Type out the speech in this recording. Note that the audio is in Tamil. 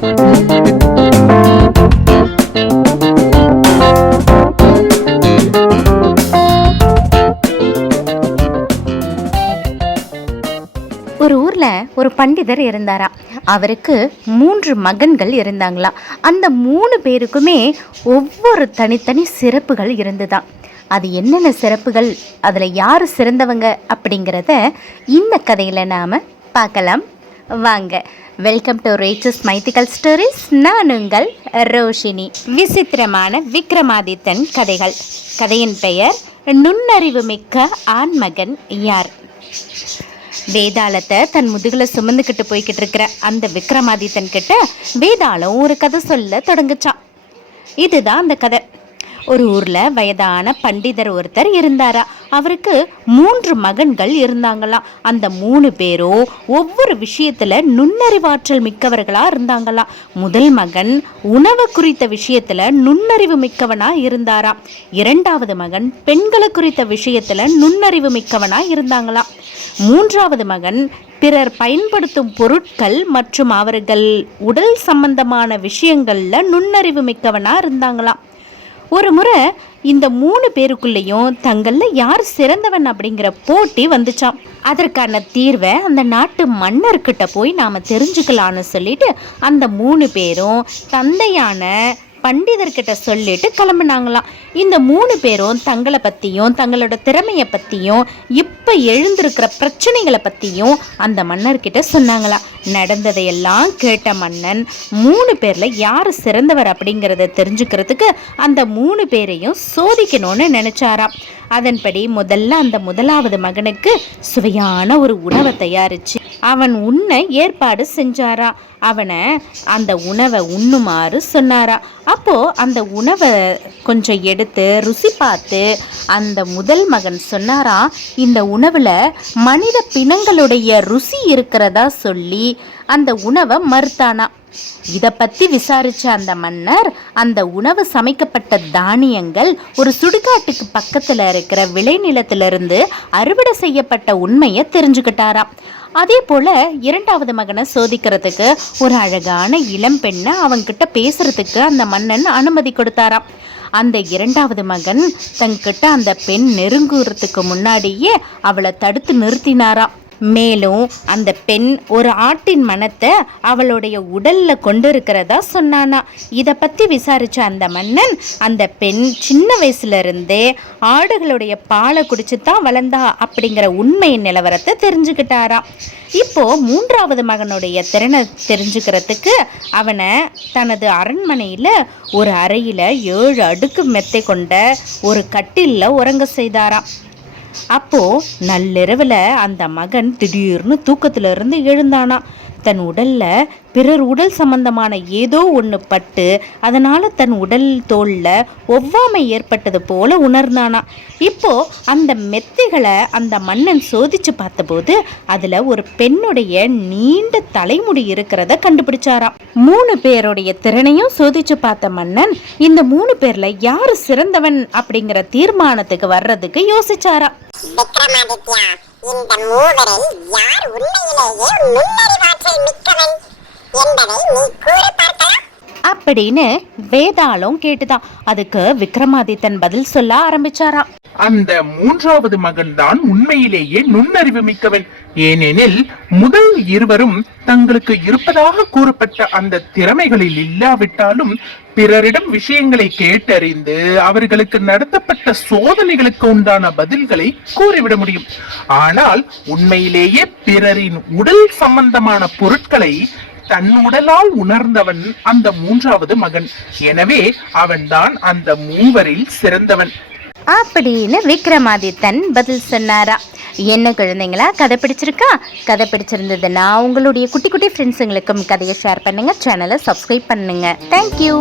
ஒரு ஊரில் ஒரு பண்டிதர் இருந்தாராம் அவருக்கு மூன்று மகன்கள் இருந்தாங்களாம் அந்த மூணு பேருக்குமே ஒவ்வொரு தனித்தனி சிறப்புகள் இருந்துதான் அது என்னென்ன சிறப்புகள்? அதில் யார் சிறந்தவங்க அப்படிங்கிறத இந்த கதையில் நாம் பார்க்கலாம். வாங்க வெல்கம் டு ரேச்சஸ் மைத்திகல் ஸ்டோரிஸ் நான் உங்கள் ரோஷினி. விசித்திரமான விக்ரமாதித்தன் கதைகள். கதையின் பெயர் நுண்ணறிவு மிக்க ஆண்மகன் யார்? வேதாளத்தை தன் முதுகில் சுமந்துக்கிட்டு போய்கிட்டு இருக்கிற அந்த விக்ரமாதித்தன் கிட்ட வேதாளம் ஒரு கதை சொல்ல தொடங்குச்சான் இதுதான் அந்த கதை. ஒரு ஊரில் வயதான பண்டிதர் ஒருத்தர் இருந்தாரா? அவருக்கு மூன்று மகன்கள் இருந்தாங்களாம். அந்த மூணு பேரும் ஒவ்வொரு விஷயத்தில் நுண்ணறிவாற்றல் மிக்கவர்களாக இருந்தாங்களாம். முதல் மகன் உணவு குறித்த விஷயத்தில் நுண்ணறிவு மிக்கவனாக இருந்தாராம் இரண்டாவது மகன் பெண்களை குறித்த விஷயத்தில் நுண்ணறிவு மிக்கவனாக இருந்தாங்களாம். மூன்றாவது மகன் பிறர் பயன்படுத்தும் பொருட்கள் மற்றும் அவர்கள் உடல் சம்பந்தமான விஷயங்களில் நுண்ணறிவு மிக்கவனாக இருந்தாங்களாம். ஒரு முறை இந்த மூணு பேருக்குள்ளேயும் தங்கள்ல யார் சிறந்தவன் அப்படிங்கிற போட்டி வந்துச்சான் அதற்கான தீர்வை அந்த நாட்டு மன்னர்கிட்ட போய் நாம தெரிஞ்சுக்கலான்னு சொல்லிட்டு அந்த மூணு பேரும் தந்தையான பண்டிதர்கிட்ட சொல்லிட்டு கிளம்புனாங்களாம். இந்த மூணு பேரும் தங்களை பற்றியும் தங்களோட திறமையை பற்றியும் இப்போ எழுந்திருக்கிற பிரச்சனைகளை பற்றியும் அந்த மன்னர்கிட்ட சொன்னாங்களாம். நடந்ததையெல்லாம் கேட்ட மன்னன் மூணு பேரில் யார் சிறந்தவர் அப்படிங்கிறத தெரிஞ்சுக்கிறதுக்கு அந்த மூணு பேரையும் சோதிக்கணும்னு நினச்சாராம். அதன்படி முதல்ல அந்த முதலாவது மகனுக்கு சுவையான ஒரு உணவை தயாரிச்சு அவன் உண்ண ஏற்பாடு செஞ்சாரா? அவனை அந்த உணவை உண்ணுமாறு சொன்னாரா? அப்போது அந்த உணவை கொஞ்சம் எடுத்து ருசி பார்த்து அந்த முதல் மகன் சொன்னாரா இந்த உணவில் மனித பிணங்களுடைய ருசி இருக்கிறதா சொல்லி அந்த உணவை மறுத்தானா? இதை பற்றி விசாரித்த அந்த மன்னர் அந்த உணவு சமைக்கப்பட்ட தானியங்கள் ஒரு சுடுகாட்டுக்கு பக்கத்தில் இருக்கிற விளைநிலத்திலிருந்து அறுவடை செய்யப்பட்ட உண்மையை தெரிஞ்சுக்கிட்டாராம். அதே போல இரண்டாவது மகனை சோதிக்கிறதுக்கு ஒரு அழகான இளம் பெண்ணை அவங்கிட்ட பேசுறதுக்கு அந்த மன்னன் அனுமதி கொடுத்தாராம். அந்த இரண்டாவது மகன் தங்கிட்ட அந்த பெண் நெருங்குறதுக்கு முன்னாடியே அவளை தடுத்து நிறுத்தினாராம். மேலும் அந்த பெண் ஒரு ஆட்டின் மனத்தை அவளுடைய உடல்ல கொண்டு இருக்கிறதா சொன்னானா. இதை பத்தி விசாரிச்ச அந்த மன்னன் அந்த பெண் சின்ன வயசுல இருந்தே ஆடுகளுடைய பாலை குடிச்சு தான் வளர்ந்தா அப்படிங்கிற உண்மை நிலவரத்தை தெரிஞ்சுக்கிட்டாராம் இப்போ மூன்றாவது மகனுடைய திறனை தெரிஞ்சுக்கிறதுக்கு அவனை தனது அரண்மனையில் ஒரு அறையில் ஏழு அடுக்கு மெத்தை கொண்ட ஒரு கட்டிலில் உறங்க செய்தாராம். அப்போ நள்ளிரவில் அந்த மகன் திடீர்னு தூக்கத்துல இருந்து எழுந்தானா தன் உடல்ல பிறர் உடல் சம்பந்தமான ஏதோ ஒன்று பட்டு அதனால தன் உடல் தோல்ல ஒவ்வாமை ஏற்பட்டது போல உணர்ந்தானா. இப்போ அந்த மெத்தைகளை அந்த மன்னன் சோதிச்சு பார்த்தபோது அதுல ஒரு பெண்ணுடைய நீண்ட தலைமுடி இருக்கிறத கண்டுபிடிச்சாராம். மூணு பேருடைய திறனையும் சோதிச்சு பார்த்த மன்னன் இந்த மூணு பேர்ல யாரு சிறந்தவன் அப்படிங்கிற தீர்மானத்துக்கு வர்றதுக்கு யோசிச்சாராம். விக்ரமாதித்யா இந்த மூவரில் யார் உண்மையிலேயே நுண்ணறிவாற்றல் மிக்கவன் என்பதை நீ கூறி அப்படின்னு வேதாளம் கேட்டுதான் அதுக்கு விக்ரமாதித்தன் பதில் சொல்ல ஆரம்பிச்சாராம். அந்த மூன்றாவது மகன் தான் உண்மையிலேயே நுண்ணறிவு மிக்கவன். ஏனெனில் முதல் இருவரும் தங்களுக்கு இருப்பதாக கூறப்பட்ட அந்த திறமைகளில் இல்லாவிட்டாலும் பிறரிடம் விஷயங்களை கேட்டறிந்து அவர்களுக்கு நடத்தப்பட்ட சோதனைகளுக்கு உண்டான பதில்களை கூறிவிட முடியும். ஆனால் உண்மையிலேயே பிறரின் உடல் சம்பந்தமான பொருட்களை தன் உடலால் உணர்ந்தவன் அந்த மூன்றாவது மகன். எனவே அவன்தான் அந்த மூவரில் சிறந்தவன். அப்படின்னு விக்ரமாதித்தன் பதில் சொன்னாரா? என்ன குழந்தைங்களா கதை பிடிச்சிருக்கா? கதை பிடிச்சிருந்ததுன்னா உங்களுடைய குட்டி குட்டி ஃப்ரெண்ட்ஸுங்களுக்கும் கதையை ஷேர் பண்ணுங்க சேனலை சப்ஸ்கிரைப் பண்ணுங்க. தேங்க்யூ